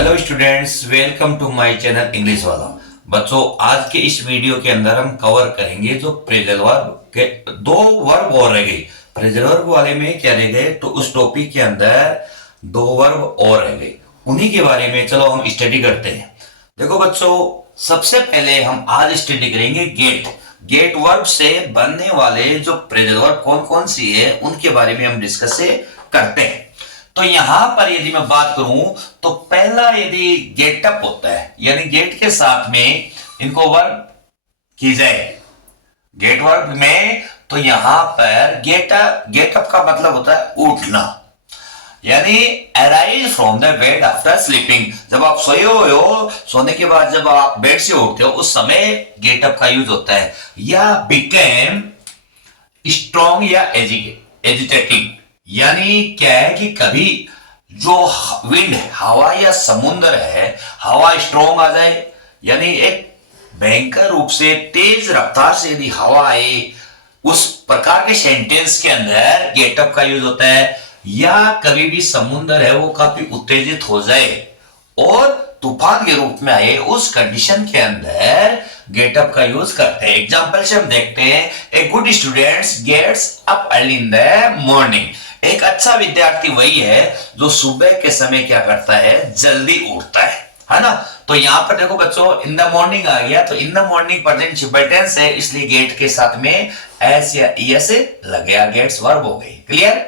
Hello students, welcome to my channel English वाला। बच्चों, आज के इस वीडियो के अंदर हम कवर करेंगे जो फ्रेजल वर्ब के दो वर्ब और रह गए। फ्रेजल वर्ब वाले में क्या रह गए, तो उस टॉपिक के अंदर दो वर्ब और रह गए, उन्हीं के बारे में चलो हम स्टडी करते हैं। देखो बच्चों, सबसे पहले हम आज स्टडी करेंगे गेट वर्ब से बनने वाले जो फ्रेजल वर्ब कौन कौन सी है उनके बारे में हम डिस्कस करते हैं। तो यहां पर यदि मैं बात करूं तो पहला यदि गेटअप होता है, यानी गेट के साथ में इनको वर्ब की जाए गेट वर्ब में, तो यहां पर गेटअप का मतलब होता है उठना, यानी arise from the bed after sleeping. जब आप सोए हुए हो, सोने के बाद जब आप बेड से उठते हो उस समय गेटअप का यूज होता है। या बिकेम स्ट्रॉन्ग या एजिटेटिंग, यानी क्या है कि कभी जो विंड हवा या समुद्र है, हवा स्ट्रॉन्ग आ जाए, यानी एक भयंकर रूप से तेज रफ्तार से यदि हवा आए, उस प्रकार के सेंटेंस के अंदर गेटअप का यूज होता है। या कभी भी समुद्र है वो काफी उत्तेजित हो जाए और तूफान के रूप में आए, उस कंडीशन के अंदर गेटअप का यूज करते हैं। एग्जाम्पल से हम देखते हैं, a good student gets up early in the morning. एक अच्छा विद्यार्थी वही है जो सुबह के समय क्या करता है, जल्दी उठता है ना। तो यहां पर देखो बच्चों, इन द मॉर्निंग आ गया, तो in the morning present simple tense है, इसलिए गेट के साथ में एस या ईएस लग गया, गेट्स वर्ब हो गई। Clear.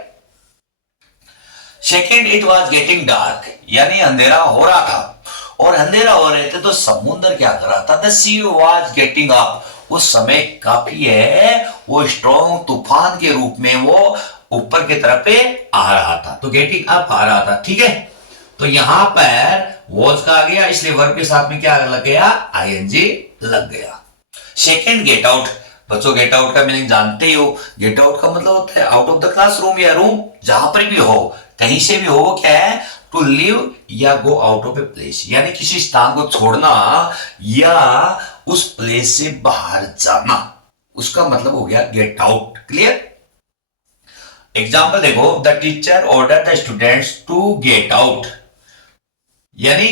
Second, it was getting dark, यानी अंधेरा हो रहा था, और अंधेरा हो रहे थे तो समुद्र क्या कर रहा था, the she was getting up, उस समय काफी है वो स्ट्रॉन्ग तूफान के रूप में वो ऊपर की तरफ आ रहा था, तो गेटिंग अप आ रहा था। ठीक है, तो यहां पर वॉज का आ गया, इसलिए वर्ब के साथ में क्या लग गया, आईएनजी लग गया। Second, get out. बच्चों, गेट आउट का मीनिंग जानते ही हो, गेट आउट का मतलब होता है आउट ऑफ द क्लासरूम या रूम, जहां पर भी हो, कहीं से भी हो, क्या है, टू लीव या go out of a place, यानी किसी स्थान को छोड़ना या उस प्लेस से बाहर जाना, उसका मतलब हो गया गेट आउट। क्लियर। एग्जाम्पल देखो, the teacher order the students to get out, यानी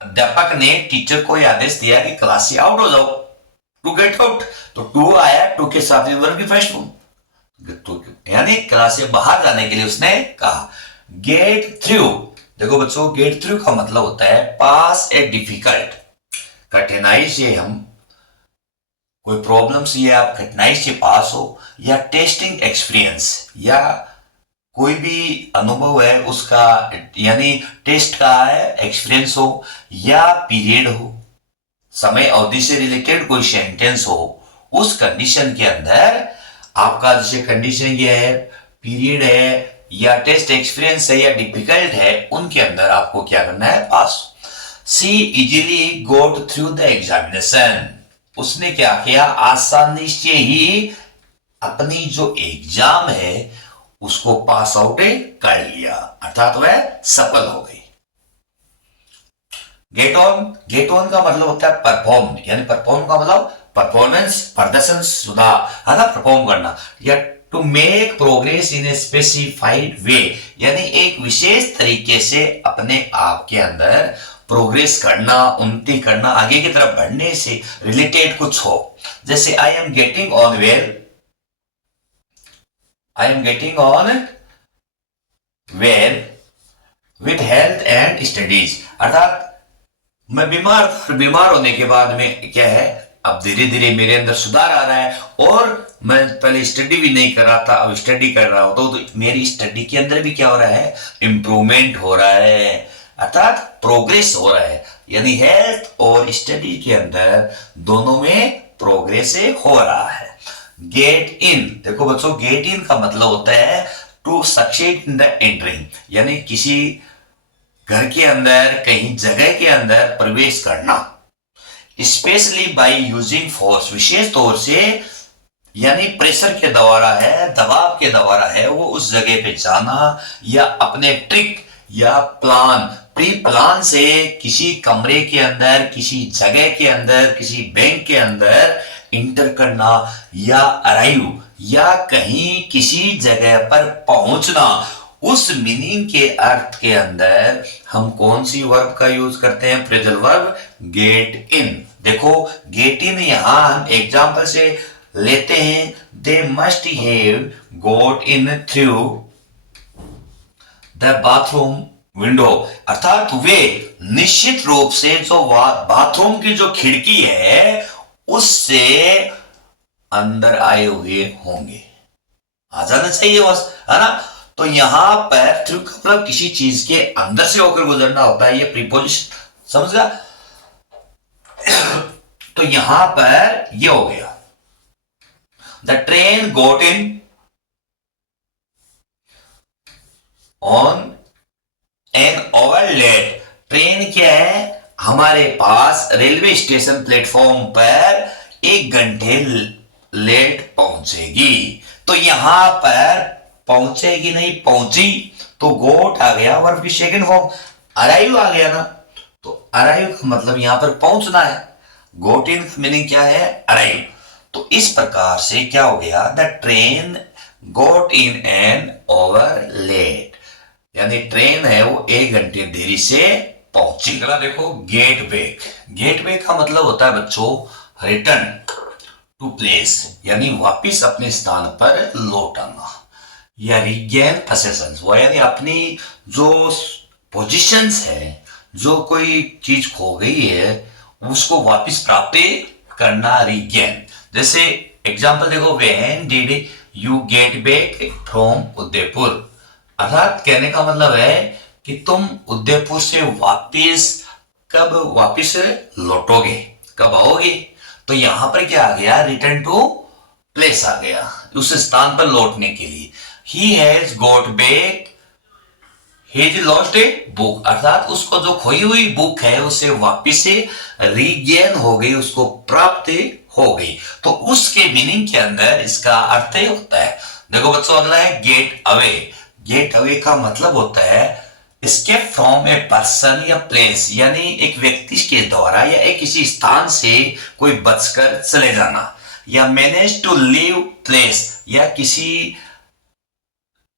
अध्यापक ने टीचर को आदेश दिया कि क्लास से आउट हो जाओ, टू गेट आउट। तो टू आया, टू के साथ वर्ब की फर्स्ट फॉर्म, यानी क्लास से बाहर जाने के लिए उसने कहा। गेट थ्रू, देखो बच्चों, गेट थ्रू का मतलब होता है पास ए डिफिकल्ट, कठिनाई से हम कोई प्रॉब्लम से या कठिनाई से पास हो, या टेस्टिंग एक्सपीरियंस, या कोई भी अनुभव है उसका, यानी टेस्ट का है, एक्सपीरियंस हो, या पीरियड हो, समय अवधि से रिलेटेड कोई सेंटेंस हो, उस कंडीशन के अंदर आपका जैसे कंडीशन ये है, पीरियड है, या टेस्ट एक्सपीरियंस है, या डिफिकल्ट है, उनके अंदर आपको क्या करना है, pass. She easily got through the examination, उसने क्या किया, आसानी से ही अपनी जो एग्जाम है उसको पास आउट कर लिया, अर्थात वह सफल हो गई। गेट ऑन का मतलब होता है परफॉर्म, यानी परफॉर्म का मतलब परफॉर्मेंस, प्रदर्शन, सुधार, है ना, परफॉर्म करना। या to make progress in a specified way, यानी एक विशेष तरीके से अपने आप के अंदर प्रोग्रेस करना, उन्नति करना, आगे की तरफ बढ़ने से रिलेटेड कुछ हो। जैसे I am getting on well, I am getting on well with health and studies, अर्थात मैं बीमार होने के बाद में क्या है, अब धीरे धीरे मेरे अंदर सुधार आ रहा है, और मैं पहले स्टडी भी नहीं कर रहा था, अब स्टडी कर रहा हूं, तो मेरी स्टडी के अंदर भी क्या हो रहा है, इंप्रूवमेंट हो रहा है, अर्थात प्रोग्रेस हो रहा है, यानी हेल्थ और स्टडी के अंदर दोनों में प्रोग्रेस हो रहा है। गेट इन, देखो बच्चों, गेट इन का मतलब होता है to succeed in the entering, यानी किसी घर के अंदर, कहीं जगह के अंदर प्रवेश करना, स्पेशली बाय यूजिंग फोर्स, विशेष तौर से, यानी प्रेशर के द्वारा है, दबाव के द्वारा है, वो उस जगह पे जाना, या अपने ट्रिक या प्री प्लान से किसी कमरे के अंदर, किसी जगह के अंदर, किसी बैंक के अंदर इंटर करना, या अराइव, या कहीं किसी जगह पर पहुंचना, उस मीनिंग के अर्थ के अंदर हम कौन सी वर्ब का यूज करते हैं? Phrasal verb get in. देखो गेट इन यहां हम एग्जांपल से लेते हैं, they must have got in through the bathroom window, अर्थात वे निश्चित रूप से जो बाथरूम की जो खिड़की है उससे अंदर आए हुए होंगे। आ जाना चाहिए बस, है ना। तो यहां पर थ्रू का मतलब किसी चीज के अंदर से होकर गुजरना होता है, ये प्रीपोजिशन, समझ गया। तो यहां पर ये हो गया, the train got in on an over late. Train क्या है? हमारे पास रेलवे स्टेशन प्लेटफॉर्म पर 1 घंटे लेट पहुंचेगी। तो यहां पर पहुंचेगी नहीं, पहुंची, तो गोट आ गया वर्ब की सेकंड फॉर्म, अराइव आ गया ना। तो अराइव का मतलब यहां पर पहुंचना है, गोट इन का मीनिंग क्या है? अराइव। तो इस प्रकार से क्या हो गया, the train got in an over late, यानी ट्रेन है वो 1 घंटे देरी से पहुंची। अगला देखो गेट बैक। गेट बैक का मतलब होता है बच्चों रिटर्न टू प्लेस, यानी वापिस अपने स्थान पर लौट आना, या रिगेन पोजेशंस, वो यानी अपनी जो पोजीशंस है, जो कोई चीज खो गई है उसको वापिस प्राप्त करना, रिगेन। जैसे एग्जांपल देखो, when did you get back from Udaipur, अर्थात कहने का मतलब है कि तुम उदयपुर से कब वापिस लौटोगे, कब आओगे। तो यहां पर क्या आ गया, रिटर्न टू प्लेस आ गया, उस स्थान पर लौटने के लिए। He has got back his lost a book, अर्थात उसको जो खोई हुई बुक है उसे वापिस से रीगेन हो गई, उसको प्राप्त हो गई। तो उसके मीनिंग के अंदर इसका अर्थ ही होता है। देखो बच्चों अगला है गेट अवे। गेट अवे का मतलब होता है एस्केप फ्रॉम ए पर्सन या प्लेस, यानी एक व्यक्ति के द्वारा या एक किसी स्थान से कोई बचकर चले जाना, या मैनेज टू लीव प्लेस, या किसी,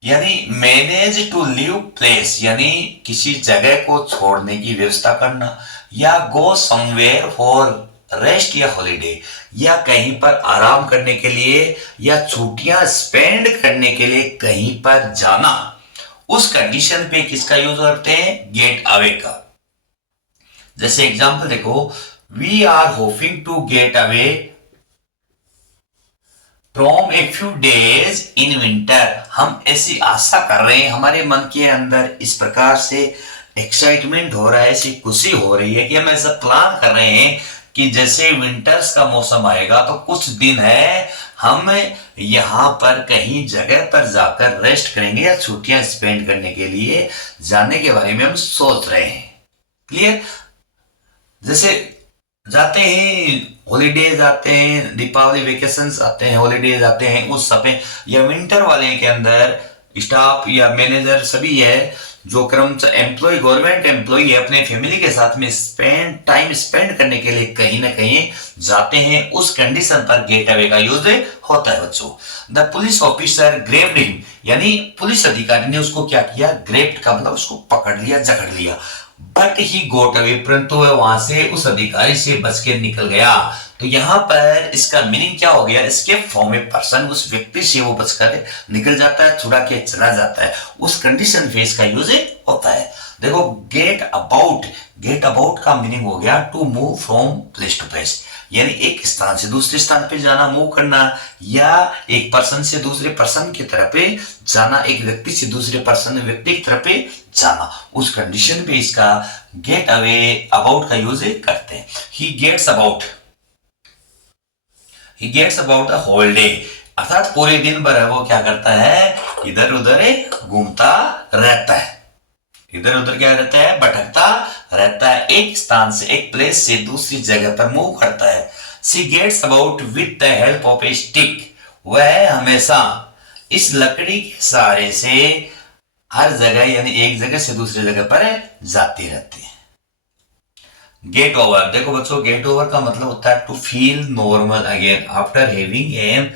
यानी मैनेज टू लीव प्लेस यानी किसी जगह को छोड़ने की व्यवस्था करना, या गो समवेयर फॉर रेस्ट या हॉलीडे, या कहीं पर आराम करने के लिए या छुट्टियां स्पेंड करने के लिए कहीं पर जाना। उस कंडीशन पे किसका यूज करते हैं? गेट अवे का। जैसे एग्जांपल देखो, we are hoping to get away from a few days in winter, हम ऐसी आशा कर रहे हैं, हमारे मन के अंदर इस प्रकार से एक्साइटमेंट हो रहा है, ऐसी खुशी हो रही है कि हम ऐसा प्लान कर रहे हैं कि जैसे विंटर्स का मौसम आएगा तो कुछ दिन है हम यहां पर कहीं जगह पर जाकर रेस्ट करेंगे या छुट्टियां स्पेंड करने के लिए जाने के बारे में हम सोच रहे हैं। क्लियर? जैसे जाते हैं हॉलीडेज आते हैं, दीपावली वेकेशंस आते हैं, हॉलीडेज आते हैं, उस समय या विंटर वाले के अंदर स्टाफ या मैनेजर सभी है जो कर्मचारी एम्प्लॉय गवर्नमेंट एम्प्लॉय है अपने फैमिली के साथ में टाइम स्पेंड करने के लिए कहीं ना कहीं जाते हैं, उस कंडीशन पर गेट अवे का यूज होता है बच्चों। The police officer grabbed him, यानी पुलिस अधिकारी ने उसको क्या किया? ग्रेप्ड का मतलब उसको पकड़ लिया, जकड़ लिया। बट ही गोट अवे, परंतु वह वहां से उस अधिकारी से बच के निकल गया। तो यहां पर इसका मीनिंग क्या हो गया? एस्केप फ्रॉम ए पर्सन, उस व्यक्ति से वो बचकर निकल जाता है, छुड़ा के चला जाता है, उस कंडीशन पे इसका यूज होता है। देखो गेट अबाउट, गेट अबाउट का मीनिंग हो गया to move from place to place, यानी एक स्थान से दूसरे स्थान पे जाना, मूव करना, या एक पर्सन से दूसरे पर्सन की तरफ जाना, एक व्यक्ति से दूसरे पर्सन व्यक्ति की तरफ जाना, उस कंडीशन पे इसका गेट अवे अबाउट का यूज करते हैं। He gets about, he gets about the whole day, अर्थात पूरे दिन भर वो क्या करता है? इधर उधर घूमता रहता है, इधर उधर क्या रहता है? भटकता रहता है, एक स्थान से एक प्लेस से दूसरी जगह पर मूव करता है। She gets about with the help of a stick, वह हमेशा इस लकड़ी के सहारे से हर जगह यानी एक जगह से दूसरी जगह पर जाती रहती है। गेट ओवर, देखो बच्चों गेट ओवर का मतलब होता है to feel normal again after having an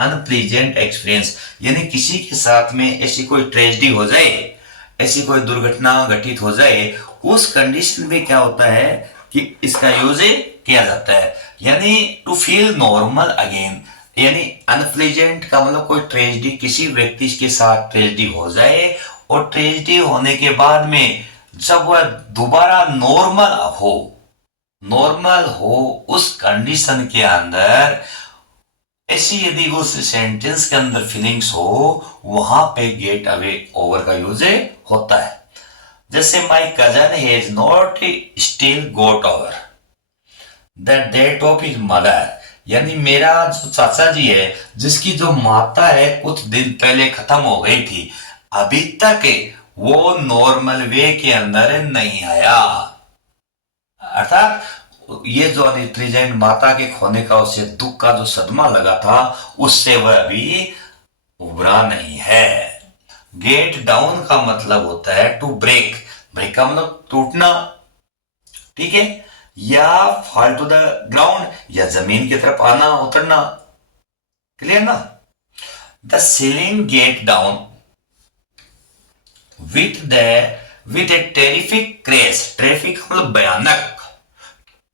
unpleasant experience, यानी किसी के साथ में ऐसी कोई ट्रेजेडी हो जाए, ऐसी कोई दुर्घटना घटित हो जाए, उस कंडीशन में क्या होता है कि इसका यूज किया जाता है। यानी टू फील नॉर्मल अगेन, यानी अनप्लीजेंट का मतलब कोई ट्रेजेडी, किसी व्यक्ति के साथ ट्रेजेडी हो जाए और ट्रेजेडी होने के बाद में जब वह दोबारा नॉर्मल हो उस कंडीशन के अंदर, ऐसी यदि उस सेंटेंस के अंदर फीलिंग्स हो, वहां पे गेट अवे ओवर का यूज होता है। जैसे my cousin has not still got over the death of his mother, यानी मेरा जो चाचा जी है जिसकी जो माता है कुछ दिन पहले खत्म हो गई थी, अभी तक वो नॉर्मल वे के अंदर नहीं आया। अर्थात ये जो अनप्लीजेंट माता के खोने का उसे दुख का जो सदमा लगा था, उससे वह अभी उभरा नहीं है। गेट डाउन का मतलब होता है टू ब्रेक, ब्रेक का मतलब टूटना, ठीक है, या फॉल टू द ग्राउंड, या जमीन की तरफ आना उतरना, क्लियर ना। The ceiling get down with A terrific crash, traffic मतलब भयानक,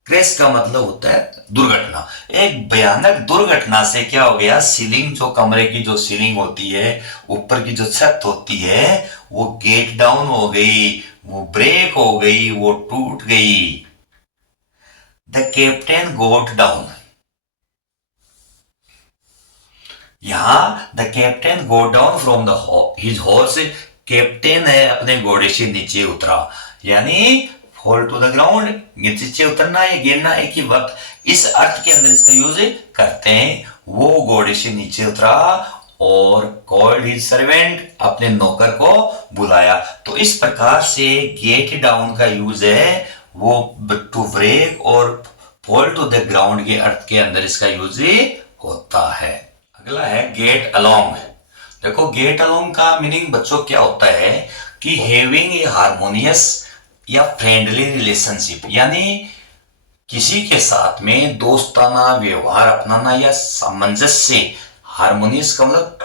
क्रैश का मतलब होता है दुर्घटना। एक भयानक दुर्घटना से क्या हो गया, सीलिंग, जो कमरे की जो सीलिंग होती है, ऊपर की जो छत होती है, वो गेट डाउन हो गई, वो ब्रेक हो गई, वो टूट गई। द कैप्टन गोट डाउन, यहां the captain got down from his horse, captain है अपने घोड़े से नीचे उतरा, यानी फॉल टू द ग्राउंड, नीचे उतरना या गिरना एक ही वक्त, इस अर्थ के अंदर इसका यूज करते हैं। वो घोड़े से नीचे उतरा और कॉल्ड हिज सर्वेंट, अपने नौकर को बुलाया। तो इस प्रकार से गेट डाउन का यूज है वो टू ब्रेक और फॉल टू द ग्राउंड के अर्थ के अंदर इसका यूज होता है। अगला है गेट अलोंग। देखो गेट अलोंग का मीनिंग बच्चों क्या होता है कि हैविंग ए हार्मोनियस या फ्रेंडली रिलेशनशिप, यानी किसी के साथ में दोस्ताना व्यवहार अपनाना या सामंजस्य, हार्मोनियस का मतलब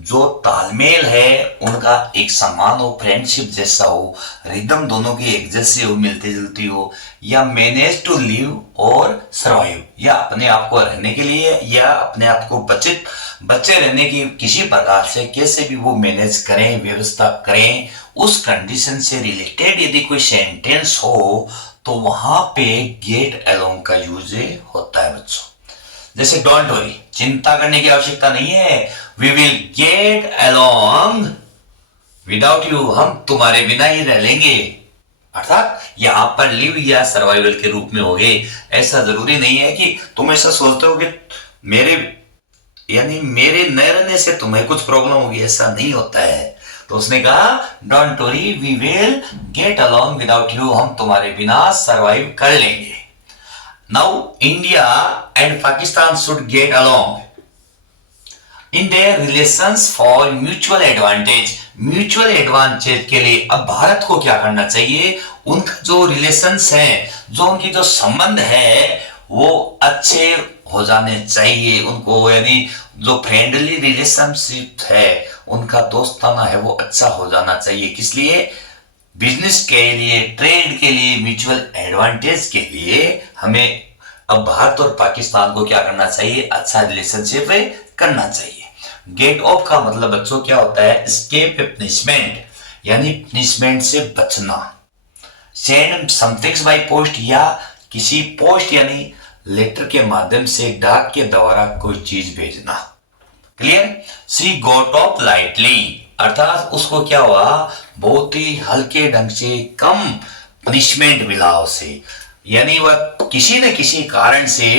जो तालमेल है उनका एक समान हो, फ्रेंडशिप जैसा हो, रिदम दोनों की एक जैसी हो, मिलती जुलती हो, या मैनेज टू लिव और सर्वाइव, या अपने आप को रहने के लिए या अपने आप को बचे रहने की किसी प्रकार से कैसे भी वो मैनेज करें, व्यवस्था करें, उस कंडीशन से रिलेटेड यदि कोई सेंटेंस हो तो वहां पे गेट अलोंग का यूज होता है बच्चों। जैसे डोंट वरी, चिंता करने की आवश्यकता नहीं है, we will get along without you, हम तुम्हारे बिना ही रह लेंगे। अर्थात यहां पर लिव या सर्वाइवल के रूप में होगे। ऐसा जरूरी नहीं है कि तुम ऐसा सोचते हो कि मेरे न रहने से तुम्हें कुछ प्रॉब्लम होगी, ऐसा नहीं होता है। तो उसने कहा don't worry, we will get along without you, हम तुम्हारे बिना सर्वाइव कर लेंगे। Now India and Pakistan should get along in their relations for mutual advantage. Mutual advantage के लिए अब भारत को क्या करना चाहिए, उनका जो रिलेशंस है, जो उनकी जो संबंध है वो अच्छे हो जाने चाहिए उनको, यानी जो फ्रेंडली रिलेशनशिप है उनका दोस्ताना है वो अच्छा हो जाना चाहिए। किस लिए, बिजनेस के लिए, ट्रेड के लिए, म्यूचुअल एडवांटेज के लिए हमें अब भारत और पाकिस्तान को क्या करना चाहिए, अच्छा रिलेशनशिप करना चाहिए। गेट ऑफ का मतलब बच्चों क्या होता है, एस्केप पनिशमेंट, यानी पनिशमेंट से बचना। सेंड समथिंग्स बाय पोस्ट, या किसी पोस्ट यानी लेटर के माध्यम से, डाक के द्वारा कोई चीज भेजना। Clear. She got off lightly, अर्थात उसको क्या हुआ, बहुत ही हल्के ढंग से, कम पनिशमेंट मिला उसे, यानी वह किसी न किसी कारण से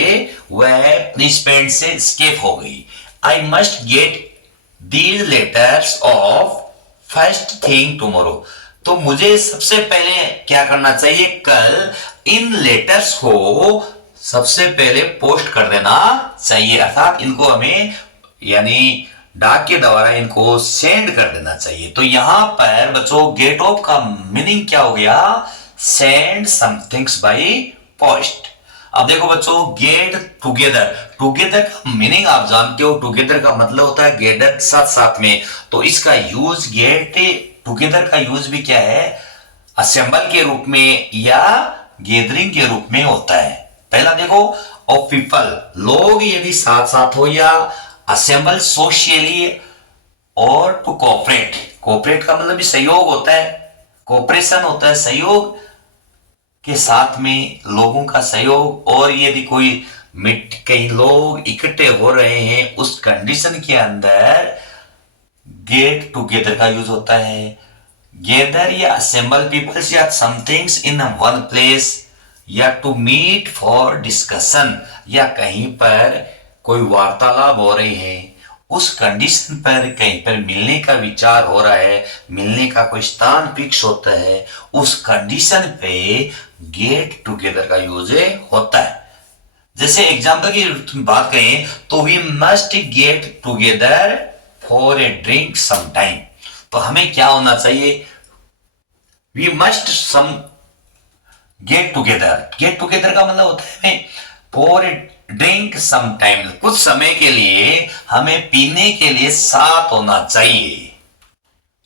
वह पनिशमेंट से एस्केप हो गई। I must get these letters of first thing tomorrow, तो मुझे सबसे पहले क्या करना चाहिए, कल इन लेटर्स को सबसे पहले पोस्ट कर देना चाहिए। अर्थात इनको हमें यानी डाक के द्वारा इनको सेंड कर देना चाहिए। तो यहां पर बच्चों गेट ऑफ का मीनिंग क्या हो गया, सेंड समथिंग्स बाय पोस्ट। अब देखो बच्चों, गेट टुगेदर, टुगेदर का मीनिंग आप जानते हो, टुगेदर का मतलब होता है गेटर, साथ साथ में। तो इसका यूज, गेट टुगेदर का यूज भी क्या है, असेंबल के रूप में या गैदरिंग के रूप में होता है। पहला देखो, ऑफ पीपल, लोग यदि साथ साथ हो, या असेंबल सोशियली, और टू कोऑपरेट, कोऑपरेट का मतलब भी सहयोग होता है, कोऑपरेशन होता है, सहयोग के साथ में लोगों का सहयोग। और यदि कोई कई लोग इकट्ठे हो रहे हैं, उस कंडीशन के अंदर गेट टुगेदर का यूज होता है। गेदर या असेंबल पीपल्स या समथिंग्स इन वन प्लेस, या टू मीट फॉर डिस्कशन, या कहीं पर कोई वार्तालाप हो रही है, उस कंडीशन पर कहीं पर मिलने का विचार हो रहा है, मिलने का कोई स्थान फिक्स होता है, उस कंडीशन पे गेट टुगेदर का यूज होता है। जैसे एग्जाम्पल की बात करें तो we must get together for a drink sometime. तो हमें क्या होना चाहिए, we must some get together, get together का मतलब होता है हमें फॉर ए ड्रिंक समटाइम, कुछ समय के लिए हमें पीने के लिए साथ होना चाहिए,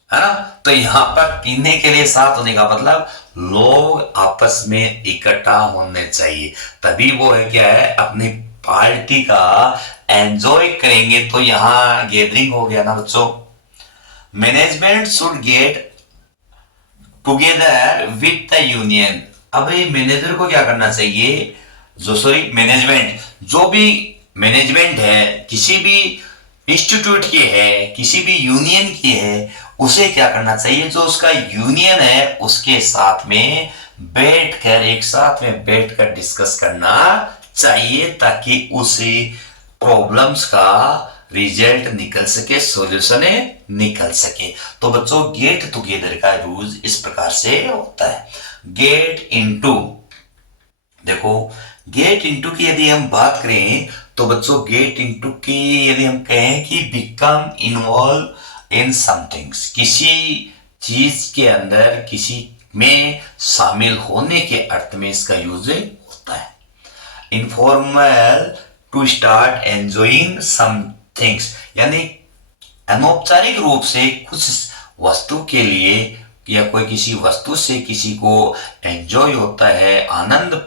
है ना। तो यहां पर पीने के लिए साथ होने का मतलब लोग आपस में इकट्ठा होने चाहिए, तभी वो है क्या है, अपनी पार्टी का एंजॉय करेंगे। तो यहां गैदरिंग हो गया ना बच्चों। Management should get together with the union. अब मैनेजर को क्या करना चाहिए, मैनेजमेंट, जो भी मैनेजमेंट है किसी भी इंस्टीट्यूट की है, किसी भी यूनियन की है, उसे क्या करना चाहिए, जो उसका यूनियन है उसके साथ में बैठकर, एक साथ में बैठकर डिस्कस करना चाहिए, ताकि उसी प्रॉब्लम्स का रिजल्ट निकल सके, सॉल्यूशन निकल सके। तो बच्चों, गेट टुगेदर का यूज इस प्रकार से होता है। गेट इनटू, देखो गेट इनटू की यदि हम बात करें तो बच्चों, गेट इनटू की यदि हम कहें कि बिकम इन्वॉल्व इन समथिंग्स, किसी चीज के अंदर, किसी में शामिल होने के अर्थ में इसका यूज होता है। Informal, to start enjoying some things, यानी अनौपचारिक रूप से कुछ वस्तु के लिए, या कोई किसी वस्तु से किसी को एंजॉय होता है, आनंद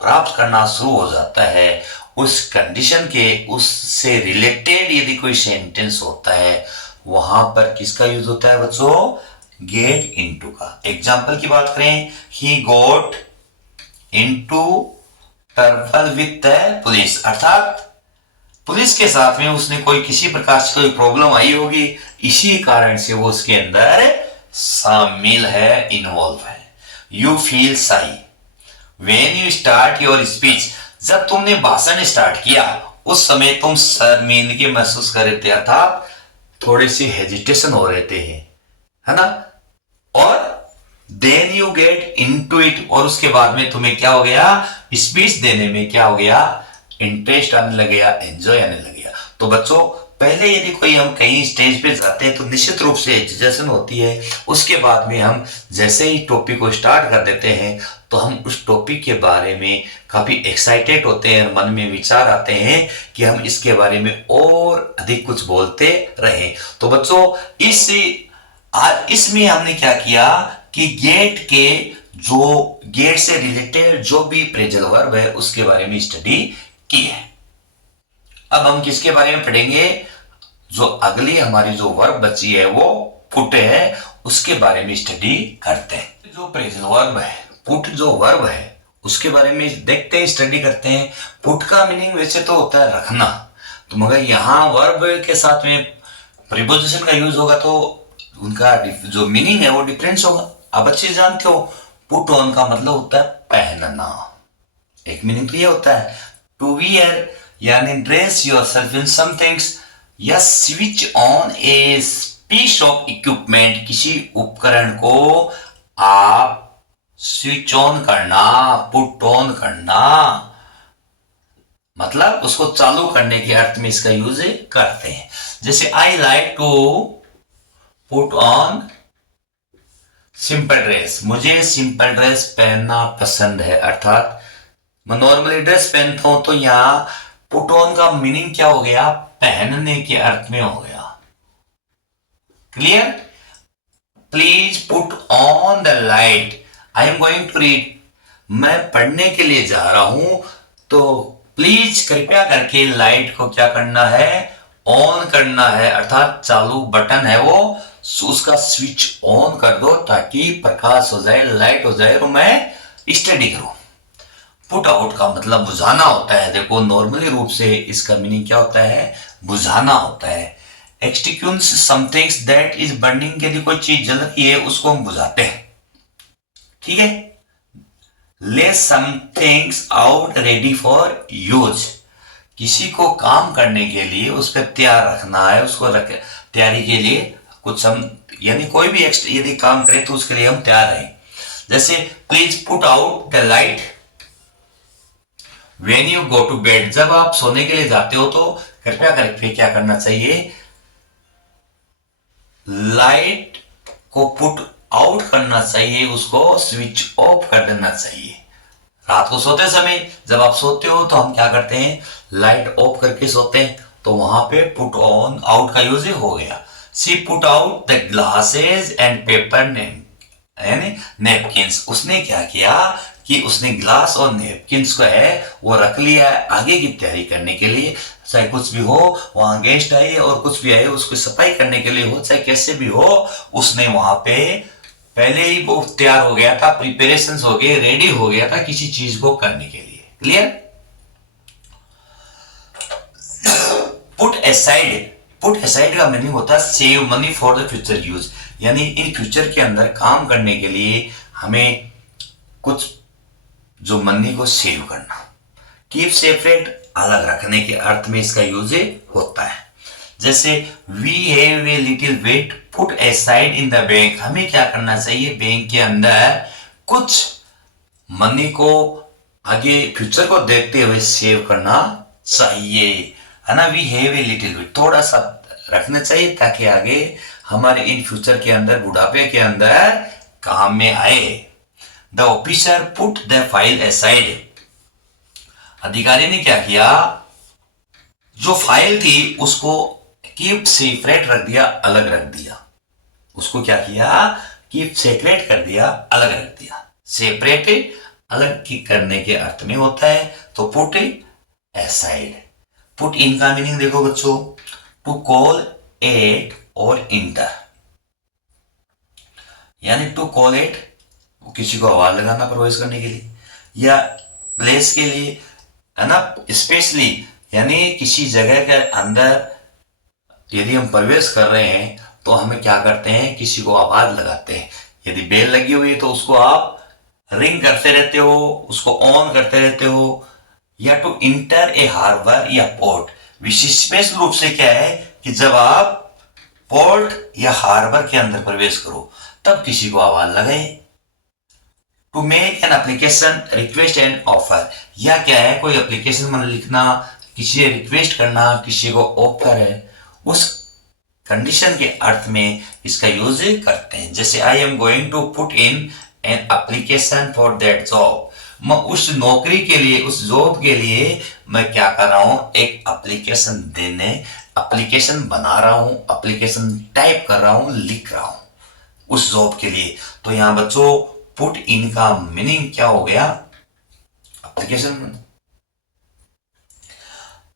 प्राप्त करना शुरू हो जाता है, उस कंडीशन के, उससे रिलेटेड यदि कोई सेंटेंस होता है, वहां पर किसका यूज होता है बच्चों, गेट इनटू का। एग्जाम्पल की बात करें, he got into trouble with the police, अर्थात पुलिस के साथ में उसने कोई किसी प्रकार से कोई प्रॉब्लम आई होगी, इसी कारण से वो उसके अंदर शामिल है, इन्वॉल्व है। You feel Sai when you start your speech, जब तुमने भाषण स्टार्ट किया उस समय तुम शर्मिंदगी महसूस कर रहे थे, अर्थात थोड़ी सी हेजिटेशन हो रहे थे, है ना। और then you get into it, और उसके बाद में तुम्हें क्या हो गया, स्पीच देने में क्या हो गया, इंटरेस्ट आने लग गया, एंजॉय आने लग गया। तो बच्चों, पहले यदि कोई हम कहीं स्टेज पे जाते हैं तो निश्चित रूप से हेजिटेशन होती है, उसके बाद में हम जैसे ही टॉपिक को स्टार्ट कर देते हैं तो हम उस टॉपिक के बारे में काफी एक्साइटेड होते हैं, मन में विचार आते हैं कि हम इसके बारे में और अधिक कुछ बोलते रहें। तो बच्चों, इसमें हमने क्या किया कि गेट से रिलेटेड जो भी प्रेजल वर्ब है उसके बारे में स्टडी की है। अब हम किसके बारे में पढ़ेंगे, जो अगली हमारी जो वर्ब बची है वो पुट है, उसके बारे में स्टडी करते हैं। जो प्रेजल वर्ब है, पुट जो वर्ब है, उसके बारे में देखते हैं, स्टडी करते हैं। पुट का मीनिंग वैसे तो होता है रखना, तो मगर यहां वर्ब के साथ में प्रीपोजिशन का यूज होगा तो उनका जो मीनिंग है वो डिफरेंस होगा। आप अच्छे जानते हो, पुट ऑन का मतलब होता है पहनना, एक मीनिंग तो ये होता है। टू वियर यानी dress yourself in some things, या switch on a piece of equipment, किसी उपकरण को आप स्विच ऑन करना, पुट ऑन करना, मतलब उसको चालू करने के अर्थ में इसका यूज करते हैं। जैसे I like to put on simple dress, मुझे सिंपल ड्रेस पहनना पसंद है, अर्थात मैं नॉर्मली ड्रेस पहनता हूं तो यहाँ पुट ऑन का मीनिंग क्या हो गया, पहनने के अर्थ में हो गया। Clear? Please put on the light. I am going to read. मैं पढ़ने के लिए जा रहा हूं, तो प्लीज कृपया करके लाइट को क्या करना है, ऑन करना है, अर्थात चालू बटन है वो उसका स्विच ऑन कर दो ताकि प्रकाश हो जाए, लाइट हो जाए और मैं स्टडी करूं। पुट आउट का मतलब बुझाना होता है। देखो नॉर्मली रूप से इसका मीनिंग क्या होता है, बुझाना होता है। Extinguish somethings that is burning, यदि कोई चीज जल रही है उसको हम बुझाते हैं। ठीक है। Lay somethings out ready for use, किसी को काम करने के लिए उस पर तैयार रखना है, उसको तैयारी के लिए कुछ हम, यानी कोई भी यदि काम करे तो उसके लिए हम तैयार रहें। जैसे please put out the light when you go to bed, जब आप सोने के लिए जाते हो तो कृपया करके क्या करना चाहिए, लाइट को पुट आउट करना चाहिए, उसको स्विच ऑफ कर देना चाहिए। रात को सोते समय जब आप सोते हो तो हम क्या करते हैं, लाइट ऑफ करके सोते हैं, तो वहां पे पुट ऑन आउट का यूज हो गया। She put out the glasses and paper napkins, उसने क्या किया कि उसने ग्लास और नेपकिंस को है वो रख लिया है आगे की तैयारी करने के लिए। चाहे कुछ भी हो, वहां गेस्ट आए और कुछ भी आए, उसको सफाई करने के लिए हो, चाहे कैसे भी हो, उसने वहां पे पहले ही वो तैयार हो गया था, प्रिपरेशन हो गए, रेडी हो गया था किसी चीज को करने के लिए। Clear? Put aside, put aside का मीनिंग होता है save money for the future use, यानी इन फ्यूचर के अंदर काम करने के लिए हमें कुछ जो मनी को सेव करना। कीप सेपरेट, अलग रखने के अर्थ में इसका यूज होता है। जैसे we have a little wait put aside in the bank, हमें क्या करना चाहिए, बैंक के अंदर कुछ मनी को आगे फ्यूचर को देखते हुए सेव करना चाहिए, है ना। We have a little wait, थोड़ा सा रखना चाहिए ताकि आगे हमारे इन फ्यूचर के अंदर, बुढ़ापे के अंदर काम में आए। The officer put the file aside, अधिकारी ने क्या किया, जो फाइल थी उसको कीप सेपरेट रख दिया, अलग रख दिया। उसको क्या किया, कीप सेपरेट कर दिया, अलग रख दिया। सेपरेट अलग की करने के अर्थ में होता है। तो पुट एसाइड। पुट इन का मीनिंग देखो बच्चों, टू कॉल एट और इंटर, यानी टू कॉल एट किसी को आवाज लगाना, प्रवेश करने के लिए, या प्लेस के लिए, है ना, स्पेशली यानी किसी जगह के अंदर यदि हम प्रवेश कर रहे हैं तो हमें क्या करते हैं, किसी को आवाज लगाते हैं। यदि बेल लगी हुई है तो उसको आप रिंग करते रहते हो, उसको ऑन करते रहते हो। या टू इंटर ए हार्बर या पोर्ट, विशेष रूप से क्या है कि जब आप पोर्ट या हार्बर के अंदर प्रवेश करो तब किसी को आवाज लगाए। To make an application request and offer, या क्या है, कोई एप्लीकेशन में लिखना, किसी से रिक्वेस्ट करना, किसी को ऑफर है, उस कंडीशन के अर्थ में इसका यूज करते हैं। जैसे I am going to put in an application for that job, मैं उस नौकरी के लिए, उस जॉब के लिए मैं क्या कर रहा हूं, एक एप्लीकेशन देने, एप्लीकेशन बना रहा हूं, एप्लीकेशन टाइप कर रहा हूं, लिख रहा हूं उस जॉब के लिए। तो यहां बच्चों पुट इन का मीनिंग क्या हो गया, application.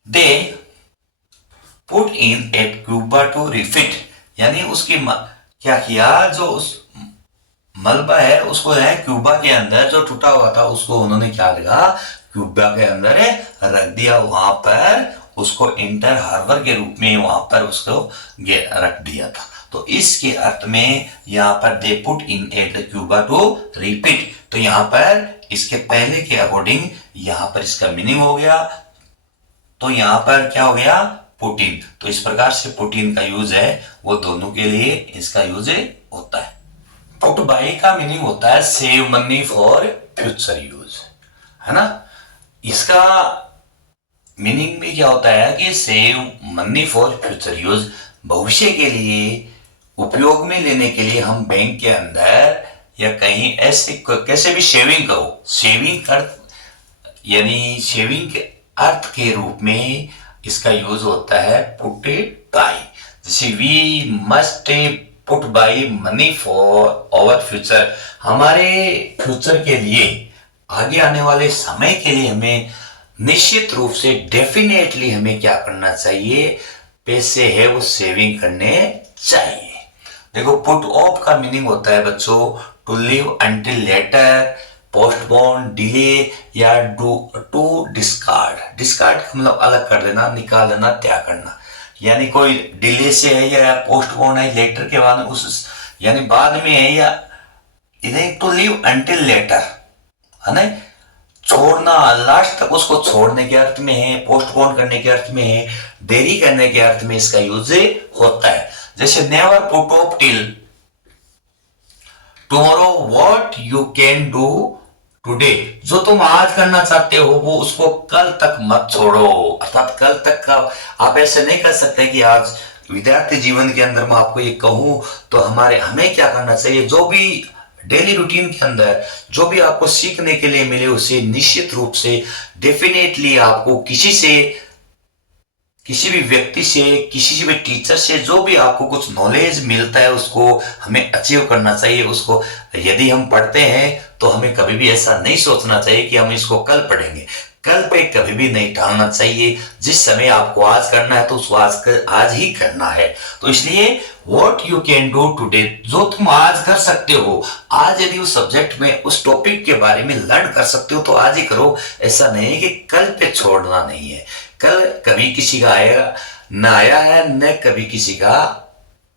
They put in at Cuba to refit, यानी उसकी क्या किया, जो उस मलबा है उसको है क्यूबा के अंदर जो टूटा हुआ था उसको उन्होंने क्या लगा, क्यूबा के अंदर रख दिया, वहां पर उसको इंटर हार्बर के रूप में वहां पर उसको रख दिया था। तो इसके अर्थ में यहाँ पर they put in at the Cuba to repeat, तो यहाँ पर इसके पहले के अकॉर्डिंग यहाँ पर इसका मीनिंग हो गया। तो यहाँ पर क्या हो गया, पुटिन। तो इस प्रकार से पुटिन का यूज है वो दोनों के लिए इसका यूज होता है। पुट बाय का मीनिंग होता है save money for future use, है ना। इसका मीनिंग भी क्या होता है कि save money for future use, भविष्य के लिए उपयोग में लेने के लिए हम बैंक के अंदर या कहीं ऐसे कैसे भी सेविंग करो, सेविंग कर यानी सेविंग के अर्थ के रूप में इसका यूज होता है पुट बाय। जैसे we must put by money for our future, हमारे फ्यूचर के लिए, आगे आने वाले समय के लिए हमें निश्चित रूप से डेफिनेटली हमें क्या करना चाहिए, पैसे है वो सेविंग करने चाहिए। देखो पुट ऑफ का मीनिंग होता है बच्चों to leave until later, postpone, delay या टू डिस्कार्ड। डिस्कार्ड का मतलब अलग कर देना, निकाल देना, त्याग करना। यानी कोई डिले से है या पोस्टपोन है, लेटर के बाद उस यानी बाद में है, या इधर टू लिव अंटिल लेटर है ना, छोड़ना, लास्ट तक उसको छोड़ने के अर्थ में है, पोस्टपोन करने के अर्थ में है, देरी करने के अर्थ में इसका यूज होता है। जैसे never put off till tomorrow what you can do today, जो तुम आज करना चाहते हो वो उसको कल तक मत छोड़ो। अर्थात कल तक का आप ऐसे नहीं कर सकते कि आज विद्यार्थी जीवन के अंदर मैं आपको ये कहूं तो हमें क्या करना चाहिए, जो भी डेली रूटीन के अंदर जो भी आपको सीखने के लिए मिले उसे निश्चित रूप से डेफिनेटली आपको किसी भी व्यक्ति से, किसी भी टीचर से जो भी आपको कुछ नॉलेज मिलता है उसको हमें अचीव करना चाहिए। उसको यदि हम पढ़ते हैं तो हमें कभी भी ऐसा नहीं सोचना चाहिए कि हम इसको कल पढ़ेंगे, कल पे कभी भी नहीं टालना चाहिए। जिस समय आपको आज करना है तो उसको आज ही करना है। तो इसलिए what you can do today, जो तुम आज कर सकते हो, आज यदि उस सब्जेक्ट में उस टॉपिक के बारे में लर्न कर सकते हो तो आज ही करो। ऐसा नहीं है कि कल पे छोड़ना नहीं है। कल कभी किसी का आएगा न आया है, न कभी किसी का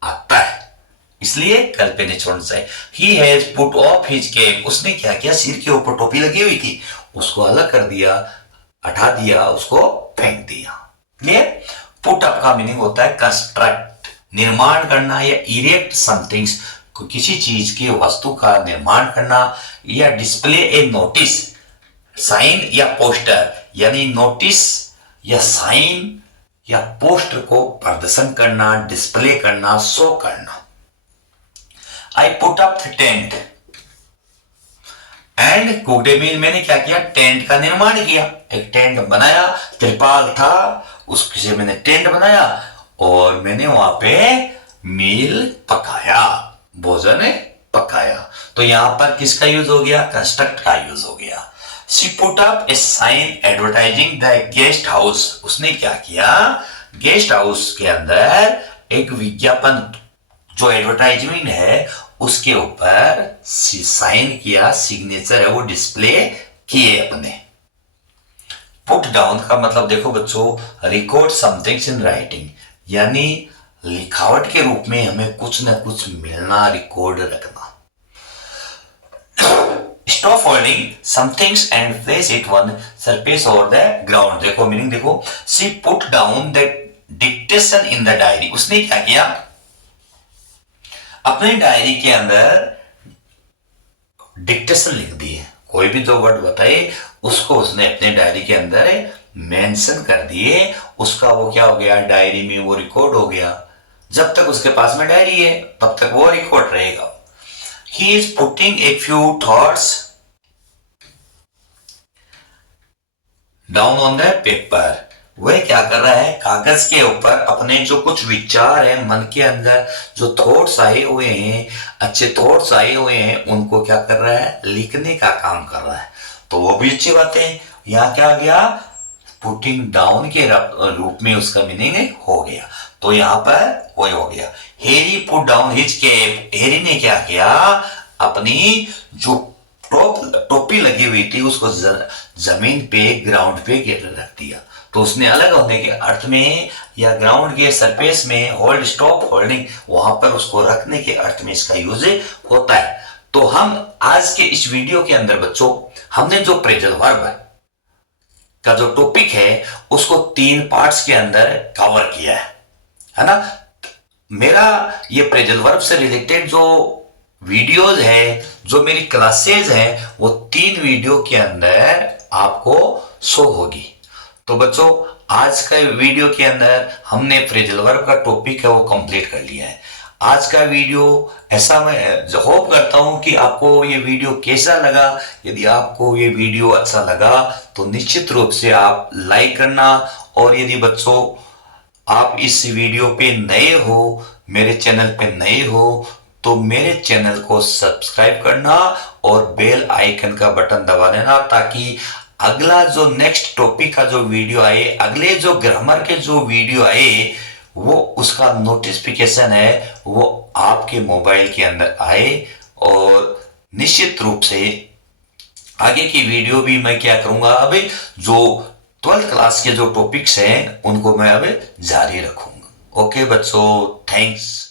आता है, इसलिए कल पे नहीं छोड़ना चाहिए। He has put off his cap, उसने क्या किया, सिर के ऊपर टोपी लगी हुई थी उसको अलग कर दिया, हटा दिया, उसको फेंक दिया। क्लियर? पुट अप का मीनिंग होता है कंस्ट्रक्ट, निर्माण करना, या इरेक्ट समथिंग्स, किसी चीज की वस्तु का निर्माण करना, या डिस्प्ले ए नोटिस, साइन या पोस्टर, यानी नोटिस या साइन या पोस्टर को प्रदर्शन करना, डिस्प्ले करना, शो करना। I put up the tent and cooked a meal, मैंने क्या किया, टेंट का निर्माण किया। एक टेंट बनाया, त्रिपाल था उसके से मैंने टेंट बनाया और मैंने वहां पे मील पकाया, भोजन पकाया। तो यहां पर किसका यूज हो गया, कंस्ट्रक्ट का यूज हो गया। She put up a sign advertising the guest house, उसने क्या किया, गेस्ट हाउस के अंदर एक विज्ञापन जो एडवर्टाइजमेंट है उसके ऊपर साइन किया, सिग्नेचर है वो डिस्प्ले किए अपने। पुट डाउन का मतलब देखो बच्चों, रिकॉर्ड समथिंग्स इन राइटिंग, यानी लिखावट के रूप में हमें कुछ ना कुछ मिलना, रिकॉर्ड रखना। Stop holding some things and place it one surface over the ground, देखो मीनिंग देखो, she put down the dictation in the diary, उसने क्या किया, अपने डायरी के अंदर डिक्टेशन लिख दी है, कोई भी दो वर्ड बताए उसको उसने अपने डायरी के अंदर मेंशन कर दिए, उसका वो क्या हो गया, डायरी में वो रिकॉर्ड हो गया। जब तक उसके पास में डायरी है तब तक वो रिकॉर्ड रहेगा। He is putting a few thoughts down on the paper, वह क्या कर रहा है, कागज के ऊपर अपने जो कुछ विचार है, मन के अंदर जो थॉट्स आए हुए हैं, अच्छे थॉट्स आए हुए हैं, उनको क्या कर रहा है, लिखने का काम कर रहा है। तो वो भी अच्छी बात है। यहाँ क्या आ गया, पुटिंग डाउन के रूप में उसका मीनिंग हो गया। तो यहाँ पर वही हो गया, हेरी पुट डाउन हिज कैप, हेरी ने क्या किया, अपनी जो टोपी लगी हुई थी उसको जमीन पे, ग्राउंड पे रख दिया। तो उसने अलग होने के अर्थ में या ग्राउंड के सरफेस में होल्ड, स्टॉप होल्डिंग, वहां पर उसको रखने के अर्थ में इसका यूज होता है। तो हम आज के इस वीडियो के अंदर बच्चों हमने जो प्रेजल वर्ब का जो टॉपिक है उसको 3 पार्ट्स के अंदर कवर किया है ना। मेरा ये प्रेजल वर्ब से रिलेटेड जो वीडियोज है, जो मेरी क्लासेज है, वो 3 वीडियो के अंदर आपको शो होगी। तो बच्चों आज का वीडियो के अंदर हमने फ्रेजल वर्ब का टॉपिक है वो कंप्लीट कर लिया है। आज का वीडियो ऐसा मैं होप करता हूं कि आपको ये वीडियो कैसा लगा। यदि आपको ये वीडियो अच्छा लगा तो निश्चित रूप से आप लाइक करना, और यदि बच्चों आप इस वीडियो पे नए हो, मेरे चैनल पे नए हो, तो मेरे चैनल को सब्सक्राइब करना और बेल आइकन का बटन दबा देना, ताकि अगला जो नेक्स्ट टॉपिक का जो वीडियो आए, अगले जो ग्रामर के जो वीडियो आए, वो उसका नोटिफिकेशन है वो आपके मोबाइल के अंदर आए। और निश्चित रूप से आगे की वीडियो भी मैं क्या करूंगा, अभी जो 12th क्लास के जो टॉपिक्स हैं उनको मैं अब जारी रखूंगा। ओके बच्चों, थैंक्स।